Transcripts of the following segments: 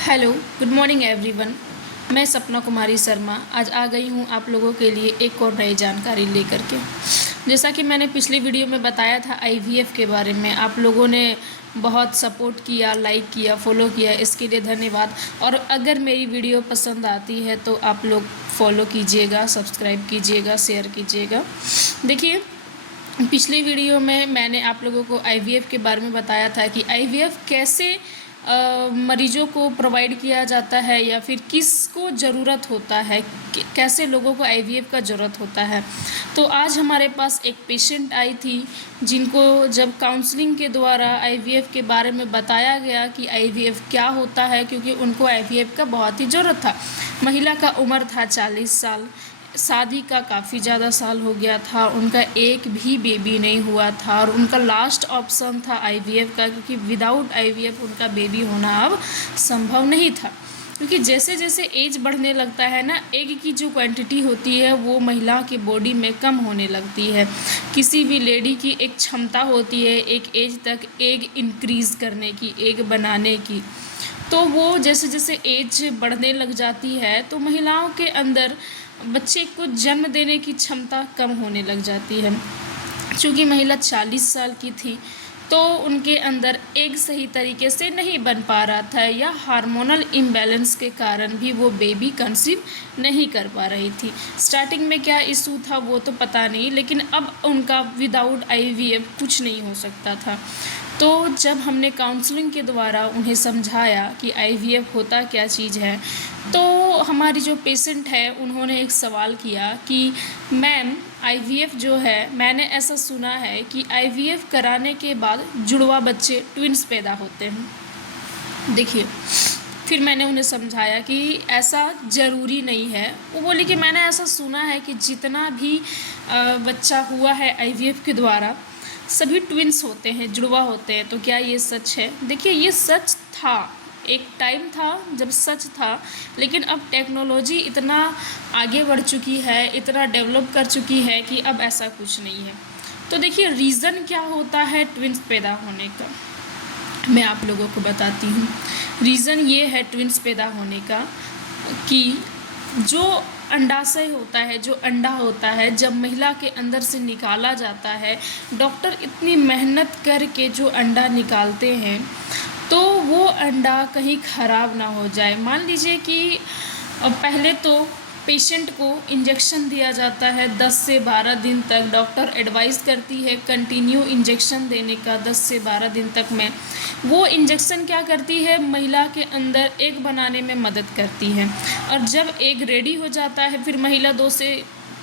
Hello, good morning everyone. मैं सपना कुमारी शर्मा आज आ गई हूँ आप लोगों के लिए एक और नई जानकारी लेकर के। जैसा कि मैंने पिछली वीडियो में बताया था आईवीएफ के बारे में, आप लोगों ने बहुत सपोर्ट किया, लाइक किया, फॉलो किया, इसके लिए धन्यवाद। और अगर मेरी वीडियो पसंद आती है तो आप लोग फॉलो कीजिएगा, सब्सक्राइब कीजिएगा, शेयर कीजिएगा। देखिए, पिछली वीडियो में मैंने आप लोगों को आईवीएफ के बारे में बताया था कि आईवीएफ कैसे मरीजों को प्रोवाइड किया जाता है या फिर किसको ज़रूरत होता है, कैसे लोगों को आईवीएफ का ज़रूरत होता है। तो आज हमारे पास एक पेशेंट आई थी जिनको जब काउंसलिंग के द्वारा आईवीएफ के बारे में बताया गया कि आईवीएफ क्या होता है, क्योंकि उनको आईवीएफ का बहुत ही ज़रूरत था। महिला का उम्र था 40 साल, शादी का काफ़ी ज़्यादा साल हो गया था, उनका एक भी बेबी नहीं हुआ था और उनका लास्ट ऑप्शन था आईवीएफ का, क्योंकि विदाउट आईवीएफ उनका बेबी होना अब संभव नहीं था। क्योंकि जैसे जैसे एज बढ़ने लगता है ना, एग की जो क्वांटिटी होती है वो महिला के बॉडी में कम होने लगती है। किसी भी लेडी की एक क्षमता होती है एक एज तक एग इंक्रीज़ करने की, एग बनाने की। तो वो जैसे जैसे एज बढ़ने लग जाती है तो महिलाओं के अंदर बच्चे को जन्म देने की क्षमता कम होने लग जाती है। चूँकि महिला 40 साल की थी तो उनके अंदर एग सही तरीके से नहीं बन पा रहा था, या हार्मोनल इम्बैलेंस के कारण भी वो बेबी कंसीव नहीं कर पा रही थी। स्टार्टिंग में क्या इशू था वो तो पता नहीं, लेकिन अब उनका विदाउट आईवीएफ कुछ नहीं हो सकता था। तो जब हमने काउंसलिंग के द्वारा उन्हें समझाया कि आईवीएफ होता क्या चीज़ है, तो हमारी जो पेशेंट है उन्होंने एक सवाल किया कि मैम, आईवीएफ जो है, मैंने ऐसा सुना है कि आईवीएफ कराने के बाद जुड़वा बच्चे ट्विन्स पैदा होते हैं। देखिए, फिर मैंने उन्हें समझाया कि ऐसा ज़रूरी नहीं है। वो बोली कि मैंने ऐसा सुना है कि जितना भी बच्चा हुआ है आईवीएफ के द्वारा सभी ट्विन्स होते हैं, जुड़वा होते हैं। तो क्या ये सच है? देखिए, ये सच था, एक टाइम था जब सच था, लेकिन अब टेक्नोलॉजी इतना आगे बढ़ चुकी है, इतना डेवलप कर चुकी है कि अब ऐसा कुछ नहीं है। तो देखिए, रीज़न क्या होता है ट्विन्स पैदा होने का, मैं आप लोगों को बताती हूँ। रीज़न ये है ट्विन्स पैदा होने का कि जो अंडाशय होता है, जो अंडा होता है, जब महिला के अंदर से निकाला जाता है, डॉक्टर इतनी मेहनत करके जो अंडा निकालते हैं तो वो अंडा कहीं ख़राब ना हो जाए। मान लीजिए कि पहले तो पेशेंट को इंजेक्शन दिया जाता है 10 से 12 दिन तक। डॉक्टर एडवाइस करती है कंटिन्यू इंजेक्शन देने का 10 से 12 दिन तक में। वो इंजेक्शन क्या करती है, महिला के अंदर एग बनाने में मदद करती है। और जब एग रेडी हो जाता है फिर महिला 2 से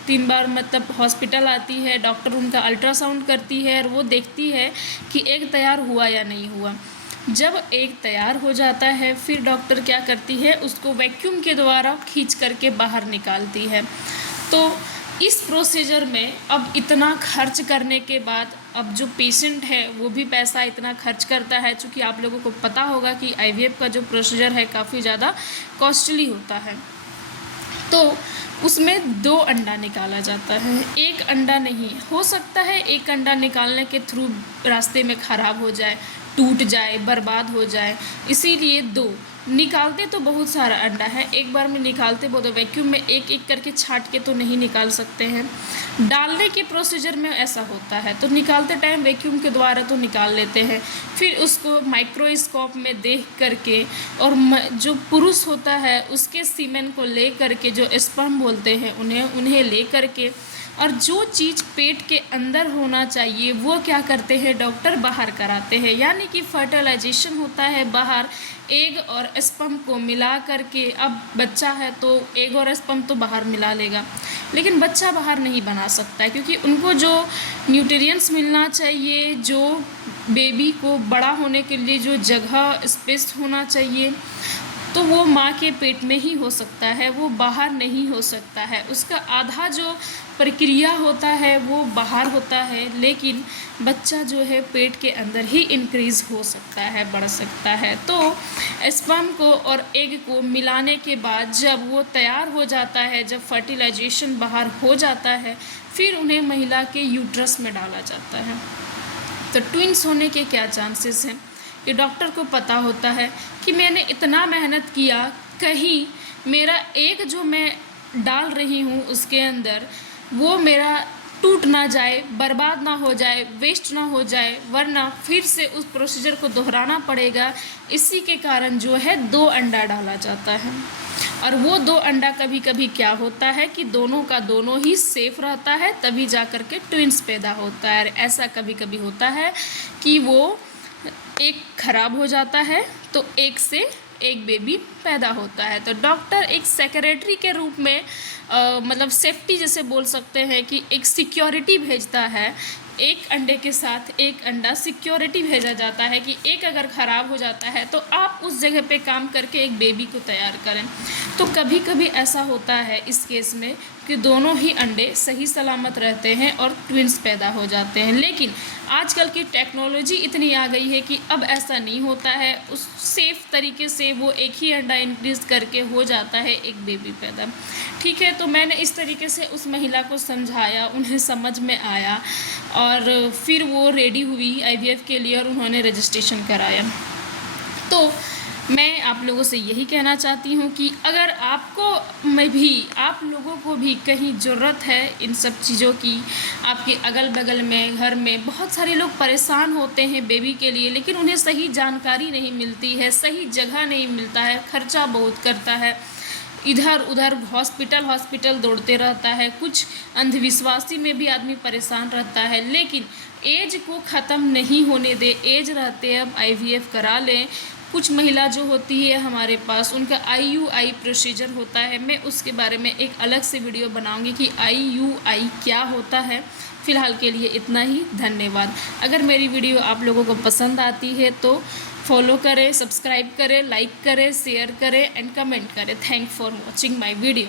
3 बार मतलब हॉस्पिटल आती है, डॉक्टर उनका अल्ट्रासाउंड करती है और वो देखती है कि एग तैयार हुआ या नहीं हुआ। जब एग तैयार हो जाता है फिर डॉक्टर क्या करती है, उसको वैक्यूम के द्वारा खींच करके बाहर निकालती है। तो इस प्रोसीजर में अब इतना खर्च करने के बाद अब जो पेशेंट है वो भी पैसा इतना खर्च करता है। चूँकि आप लोगों को पता होगा कि आईवीएफ का जो प्रोसीजर है काफ़ी ज़्यादा कॉस्टली होता है। तो उसमें 2 अंडा निकाला जाता है, एक अंडा नहीं। हो सकता है एक अंडा निकालने के थ्रू रास्ते में ख़राब हो जाए, टूट जाए, बर्बाद हो जाए, इसीलिए 2 निकालते तो बहुत सारा अंडा है, एक बार में निकालते वो तो वैक्यूम में एक एक करके छांट के तो नहीं निकाल सकते हैं। डालने के प्रोसीजर में ऐसा होता है, तो निकालते टाइम वैक्यूम के द्वारा तो निकाल लेते हैं, फिर उसको माइक्रोस्कोप में देख करके और जो पुरुष होता है उसके सीमेन को ले करके, जो स्पर्म बोलते हैं उन्हें ले करके, और जो चीज़ पेट के अंदर होना चाहिए वो क्या करते हैं, डॉक्टर बाहर कराते हैं। यानी कि फर्टिलाइजेशन होता है बाहर, एग और स्पर्म को मिला करके। अब बच्चा है तो एग और स्पर्म तो बाहर मिला लेगा, लेकिन बच्चा बाहर नहीं बना सकता है, क्योंकि उनको जो न्यूट्रिएंट्स मिलना चाहिए, जो बेबी को बड़ा होने के लिए जो जगह स्पेस होना चाहिए, तो वो माँ के पेट में ही हो सकता है, वो बाहर नहीं हो सकता है। उसका आधा जो प्रक्रिया होता है वो बाहर होता है, लेकिन बच्चा जो है पेट के अंदर ही इंक्रीज़ हो सकता है, बढ़ सकता है। तो स्पर्म को और एग को मिलाने के बाद जब वो तैयार हो जाता है, जब फर्टिलाइजेशन बाहर हो जाता है, फिर उन्हें महिला के यूट्रस में डाला जाता है। तो ट्विन्स होने के क्या चांसेस हैं? कि डॉक्टर को पता होता है कि मैंने इतना मेहनत किया, कहीं मेरा एक जो मैं डाल रही हूँ उसके अंदर वो मेरा टूट ना जाए, बर्बाद ना हो जाए, वेस्ट ना हो जाए, वरना फिर से उस प्रोसीजर को दोहराना पड़ेगा। इसी के कारण जो है 2 अंडा डाला जाता है। और वो 2 अंडा कभी कभी क्या होता है कि दोनों का दोनों ही सेफ रहता है, तभी जा कर के ट्विंस पैदा होता है। ऐसा कभी कभी होता है कि वो एक खराब हो जाता है तो एक से एक बेबी पैदा होता है। तो डॉक्टर एक सेक्रेटरी के रूप में मतलब सेफ्टी जैसे बोल सकते हैं कि एक सिक्योरिटी भेजता है। एक अंडे के साथ एक अंडा सिक्योरिटी भेजा जाता है कि एक अगर ख़राब हो जाता है तो आप उस जगह पे काम करके एक बेबी को तैयार करें। तो कभी कभी ऐसा होता है इस केस में कि दोनों ही अंडे सही सलामत रहते हैं और ट्विंस पैदा हो जाते हैं। लेकिन आजकल की टेक्नोलॉजी इतनी आ गई है कि अब ऐसा नहीं होता है। उस सेफ तरीके से वो एक ही अंडा इंक्रीज करके हो जाता है एक बेबी पैदा। ठीक है, तो मैंने इस तरीके से उस महिला को समझाया, उन्हें समझ में आया और फिर वो रेडी हुई आईवीएफ के लिए और उन्होंने रजिस्ट्रेशन कराया। तो मैं आप लोगों से यही कहना चाहती हूँ कि अगर आपको में भी, आप लोगों को भी कहीं ज़रूरत है इन सब चीज़ों की, आपके अगल बगल में घर में बहुत सारे लोग परेशान होते हैं बेबी के लिए, लेकिन उन्हें सही जानकारी नहीं मिलती है, सही जगह नहीं मिलता है, खर्चा बहुत करता है, इधर उधर हॉस्पिटल दौड़ते रहता है, कुछ अंधविश्वासी में भी आदमी परेशान रहता है। लेकिन एज को ख़त्म नहीं होने दे, एज रहते अब आईवीएफ करा लें। कुछ महिला जो होती है हमारे पास, उनका IUI प्रोसीजर होता है। मैं उसके बारे में एक अलग से वीडियो बनाऊंगी कि IUI क्या होता है। फ़िलहाल के लिए इतना ही, धन्यवाद। अगर मेरी वीडियो आप लोगों को पसंद आती है तो फॉलो करें, सब्सक्राइब करें, लाइक करें, शेयर करें एंड कमेंट करें। Thank for watching my video.